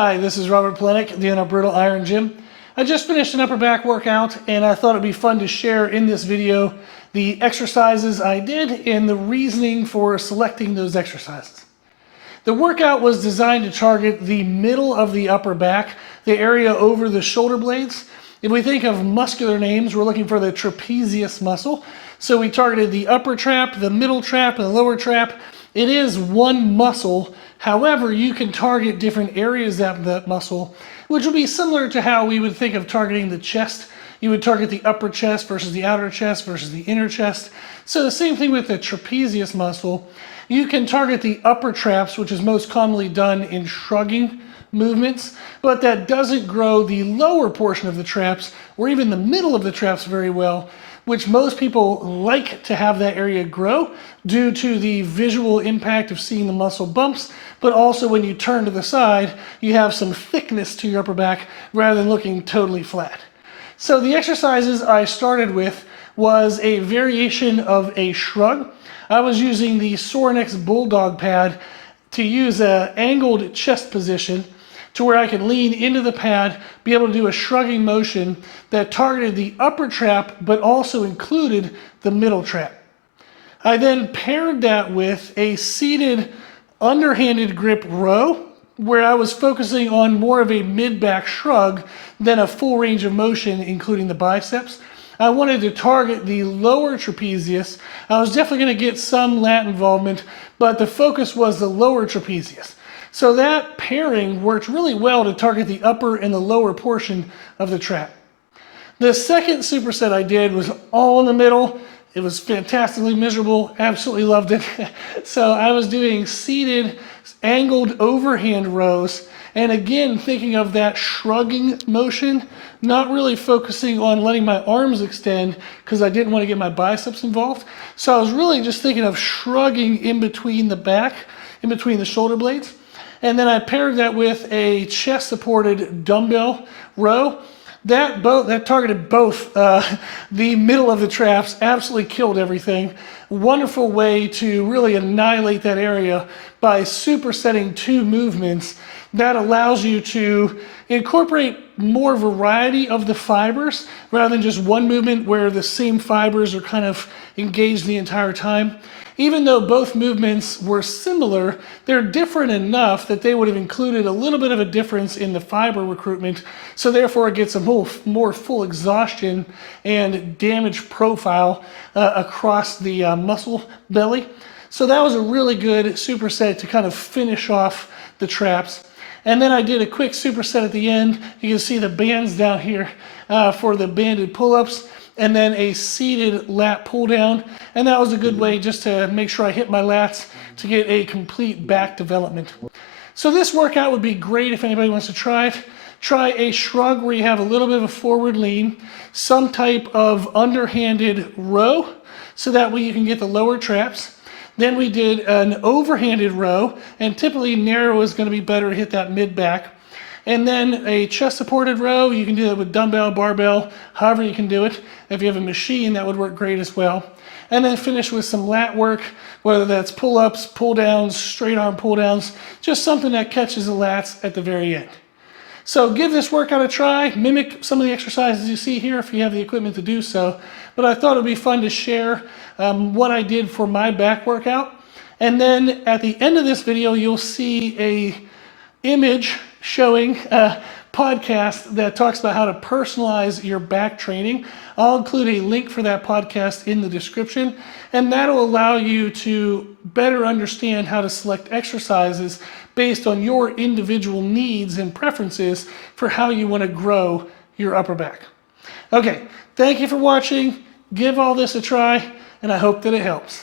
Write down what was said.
Hi, this is Robert Plenek, the Brittle Iron Gym. I just finished an upper back workout and I thought it'd be fun to share in this video the exercises I did and the reasoning for selecting those exercises. The workout was designed to target the middle of the upper back, the area over the shoulder blades. If we think of muscular names, we're looking for the trapezius muscle. So we targeted the upper trap, the middle trap, and the lower trap. It is one muscle. However, you can target different areas of that muscle, which would be similar to how we would think of targeting the chest. You would target the upper chest versus the outer chest versus the inner chest. So the same thing with the trapezius muscle. You can target the upper traps, which is most commonly done in shrugging movements, but that doesn't grow the lower portion of the traps or even the middle of the traps very well, which most people like to have that area grow due to the visual impact of seeing the muscle bumps, but also when you turn to the side, you have some thickness to your upper back rather than looking totally flat. So the exercises I started with was a variation of a shrug. I was using the Sorinex Bulldog pad to use an angled chest position to where I could lean into the pad, be able to do a shrugging motion that targeted the upper trap, but also included the middle trap. I then paired that with a seated underhanded grip row, where I was focusing on more of a mid-back shrug than a full range of motion, including the biceps. I wanted to target the lower trapezius. I was definitely going to get some lat involvement, but the focus was the lower trapezius. So that pairing worked really well to target the upper and the lower portion of the trap. The second superset I did was all in the middle. It was fantastically miserable, absolutely loved it. So I was doing seated, angled overhand rows, and again, thinking of that shrugging motion, not really focusing on letting my arms extend because I didn't want to get my biceps involved. So I was really just thinking of shrugging in between the back, in between the shoulder blades. And then I paired that with a chest-supported dumbbell row. That targeted both the middle of the traps, absolutely killed everything. Wonderful way to really annihilate that area by supersetting two movements. That allows you to incorporate more variety of the fibers rather than just one movement where the same fibers are kind of engaged the entire time. Even though both movements were similar, they're different enough that they would have included a little bit of a difference in the fiber recruitment, so therefore it gets a more full exhaustion and damage profile across the muscle belly. So that was a really good superset to kind of finish off the traps. And then I did a quick superset at the end. You can see the bands down here for the banded pull-ups, and then a seated lat pull down. And that was a good way just to make sure I hit my lats to get a complete back development. So this workout would be great if anybody wants to try it. Try a shrug where you have a little bit of a forward lean, some type of underhanded row, so that way you can get the lower traps. Then we did an overhanded row, and typically narrow is going to be better to hit that mid-back. And then a chest-supported row, you can do that with dumbbell, barbell, however you can do it. If you have a machine, that would work great as well. And then finish with some lat work, whether that's pull-ups, pull-downs, straight arm pull-downs, just something that catches the lats at the very end. So give this workout a try, mimic some of the exercises you see here if you have the equipment to do so. But I thought it would be fun to share what I did for my back workout. And then at the end of this video, you'll see a image showing a podcast that talks about how to personalize your back training. I'll include a link for that podcast in the description, and that'll allow you to better understand how to select exercises based on your individual needs and preferences for how you want to grow your upper back. Okay, thank you for watching. Give all this a try, and I hope that it helps.